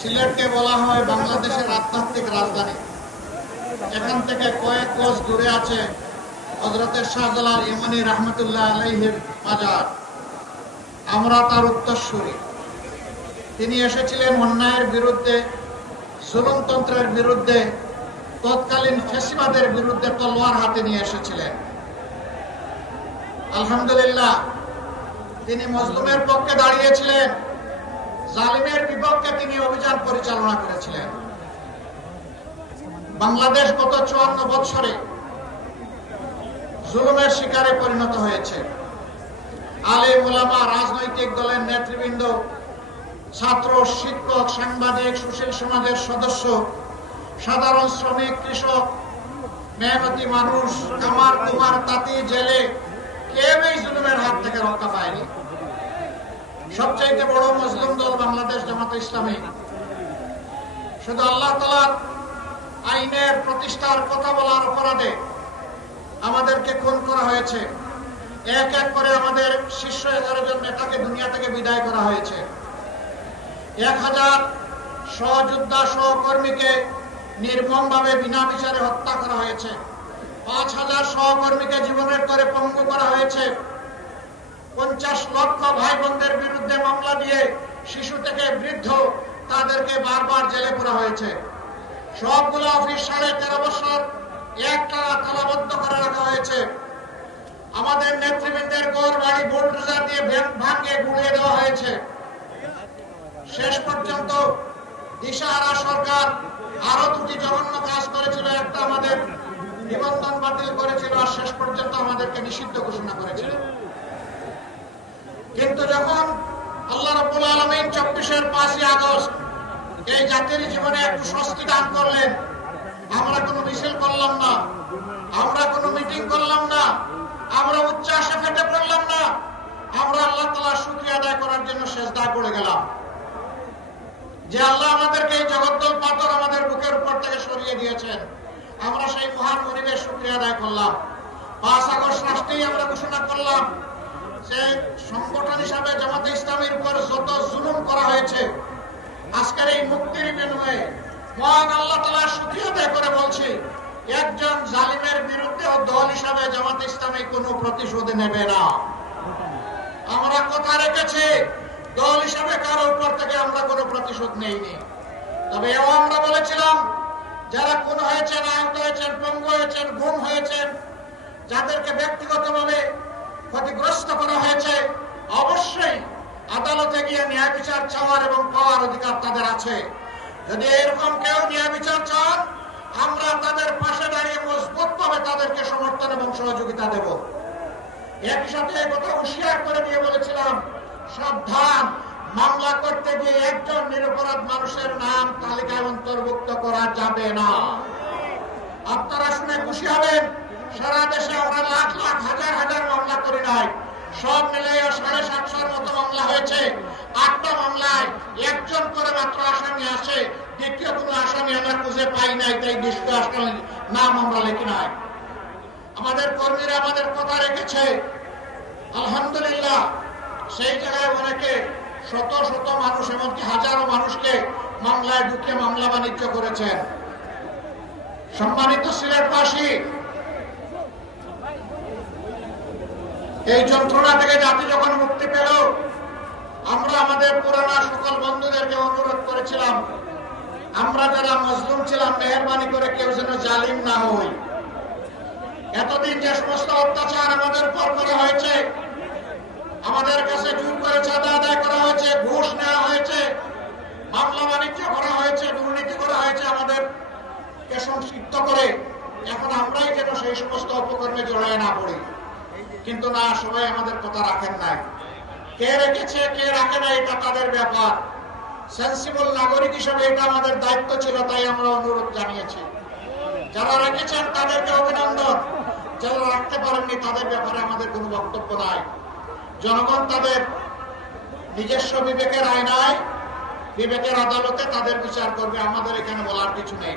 সিলেটকে বলা হয় বাংলাদেশের আধ্যাত্মিক রাজধানী। এখান থেকে কয়েক কোষ দূরে আছে হযরতে শাহজালাল ইমানি রহমতুল্লাহ আলাইহির মাজার। আমরা তার উত্তরসূরি। তিনি এসেছিলেন অন্যায়ের বিরুদ্ধে, জুলুমতন্ত্রের বিরুদ্ধে, তৎকালীন ফ্যাসিবাদের বিরুদ্ধে তলোয়ার হাতে নিয়ে এসেছিলেন। আলহামদুলিল্লাহ, তিনি মজলুমের পক্ষে দাঁড়িয়েছিলেন, জালিমের বিপক্ষে তিনি অভিযান পরিচালনা করেছিলেন। বাংলাদেশ গত 54 বছরে জুলুমের শিকারে পরিণত হয়েছে। আলেম ওলামা, রাজনৈতিক দলের নেতৃবৃন্দ, ছাত্র, শিক্ষক, সাংবাদিক, সুশীল সমাজের সদস্য, সাধারণ শ্রমিক, কৃষক, মেহনতি মানুষ, কামার কুমার, তাঁতি, জেলে, কেউ এই জুলুমের হাত থেকে রক্ষা পায়নি। সবচাইতে বড় মুসলিম দল বাংলাদেশ জামাত ইসলামী। শুধু আল্লাহ তাআলার আইনের প্রতিষ্ঠার কথা বলার অপরাধে আমাদেরকে খুন করা হয়েছে। এক এক করে আমাদের শীর্ষ 11 জন নেতাকে দুনিয়া থেকে বিদায় করা হয়েছে। 1000 সহযোদ্ধা সহকর্মীকে নির্মমভাবে বিনা বিচারে হত্যা করা হয়েছে। 5000 সহকর্মীকে জীবনের তরে পঙ্গু করা হয়েছে। 50 লক্ষ ভাই বোনদের বিরুদ্ধে মামলা দিয়ে শিশু থেকে বৃদ্ধ তাদেরকে বারবার জেলে পুরা হয়েছে। সবগুলো অফিস 13.5 বছর একটানা তালাবদ্ধ করে রাখা হয়েছে। আমাদের নেতৃবৃন্দের ঘর বাড়ি বুলডোজার দিয়ে ভাঙিয়ে গুড়িয়ে দেওয়া হয়েছে। শেষ পর্যন্ত দিশাহারা সরকার আরো 2টি জঘন্য কাজ করেছিল। একটা আমাদের নিবন্ধন বাতিল করেছিল, আর শেষ পর্যন্ত আমাদেরকে নিষিদ্ধ ঘোষণা করেছিল। কিন্তু যখন আল্লাহ রাব্বুল আলামিন 24-এর 5ই আগস্ট এই জাতির জীবনে একটু স্বস্তি দান করলেন, আমরা কোনো মিছিল করলাম না, আমরা কোনো মিটিং করলাম না, আমরা উচ্ছ্বাসে ফেটে পড়লাম না, আমরা আল্লাহ তাআলার শুকরিয়া আদায় করার জন্য সিজদায় পড়ে গেলাম যে আল্লাহ আমাদেরকে এই জগদ্দল পাথর আমাদের বুকের উপর থেকে সরিয়ে দিয়েছেন। আমরা সেই মহান মনিবের শুকরিয়া আদায় করলাম। 5 আগস্ট রাষ্ট্রেই আমরা ঘোষণা করলাম যে সংগঠন হিসাবে জামাতে ইসলামীর উপর যত জুলুম করা হয়েছে, আজকের এই মুক্তির বিনিময়ে মহান আল্লাহ তাআলার শুকরিয়া আদায় করে বলছি, একজন জালিমের বিরুদ্ধে দল হিসাবে জামাতে ইসলামী কোনো প্রতিশোধ নেবে না। আমরা কথা রেখেছি, দল হিসাবে কারো উপর থেকে আমরা কোনো প্রতিশোধ নেইনি। তবে এও আমরা বলেছিলাম, যারা খুন হয়েছেন, আহত হয়েছেন, পঙ্গু হয়েছেন, গুম হয়েছেন, যাদেরকে ব্যক্তিগতভাবে ক্ষতিগ্রস্ত করা হয়েছে, অবশ্যই আদালতে গিয়ে ন্যায় বিচার চাওয়ার এবং পাওয়ার অধিকার তাদের আছে। যদি এরকম কেউ ন্যায় বিচার চান, আমরা তাদের পাশে দাঁড়িয়ে মজবুতভাবে তাদেরকে সমর্থন এবং সহযোগিতা দেব। একই সাথে এই কথা হুঁশিয়ার করে দিয়ে বলেছিলাম, সাবধান, মামলা করতে গিয়ে একজন নিরপরাধ মানুষের নাম তালিকায় অন্তর্ভুক্ত করা যাবে না। আপনারা শুনে খুশি হবেন, সারা দেশে আমরা লাখ লাখ হাজার হাজার মামলা করি নাই, সব মিলাইয়া 750-এর মতো মামলা হয়েছে। 8টা মামলায় একজন করে মাত্র আসামি আসে, দ্বিতীয় কোনো আসামি আমরা খুঁজে পাই নাই, তাই 20টা আসামির নাম আমরা লিখি নাই। আমাদের কর্মীরা আমাদের কথা রেখেছে, আলহামদুলিল্লাহ। সেই জায়গায় অনেকে শত শত মানুষ, এমনকি হাজারো মানুষকে মামলায় ঢুকে মামলা বাণিজ্য করেছেন। সম্মানিত সিলেটবাসী, এই যন্ত্রণা থেকে জাতি যখন মুক্তি পেল, আমরা আমাদের পুরানা সকল বন্ধুদেরকে অনুরোধ করেছিলাম, আমরা যারা মজলুম ছিলাম, মেহেরবানি করে কেউ যেন জালিম না হই। এতদিন যে সমস্ত অত্যাচার আমাদের উপর করা হয়েছে, আমাদের কাছে জোর করে চাঁদা আদায় করা হয়েছে, ঘুষ নেওয়া হয়েছে, মামলা বাণিজ্য করা হয়েছে, দুর্নীতি করা হয়েছে, আমাদেরকে সংক্ষিপ্ত করে এখন আমরাই যেন সেই সমস্ত অপকর্মে জড়ায় না পড়ি। কিন্তু না, সবাই আমাদের কথা রাখেন নাই। কে রেখেছে, কে রাখে না, এটা তাদের ব্যাপার। সেন্সিবল নাগরিক হিসেবে এটা আমাদের দায়িত্ব ছিল, তাই আমরা অনুরোধ জানিয়েছি। যারা রেখেছেন তাদেরকে অভিনন্দন, যারা রাখতে পারেননি তাদের ব্যাপারে আমাদের কোনো বক্তব্য নাই। জনগণ তাদের নিজস্ব বিবেকের আয়নায়, বিবেকের আদালতে তাদের বিচার করবে, আমাদের এখানে বলার কিছু নেই।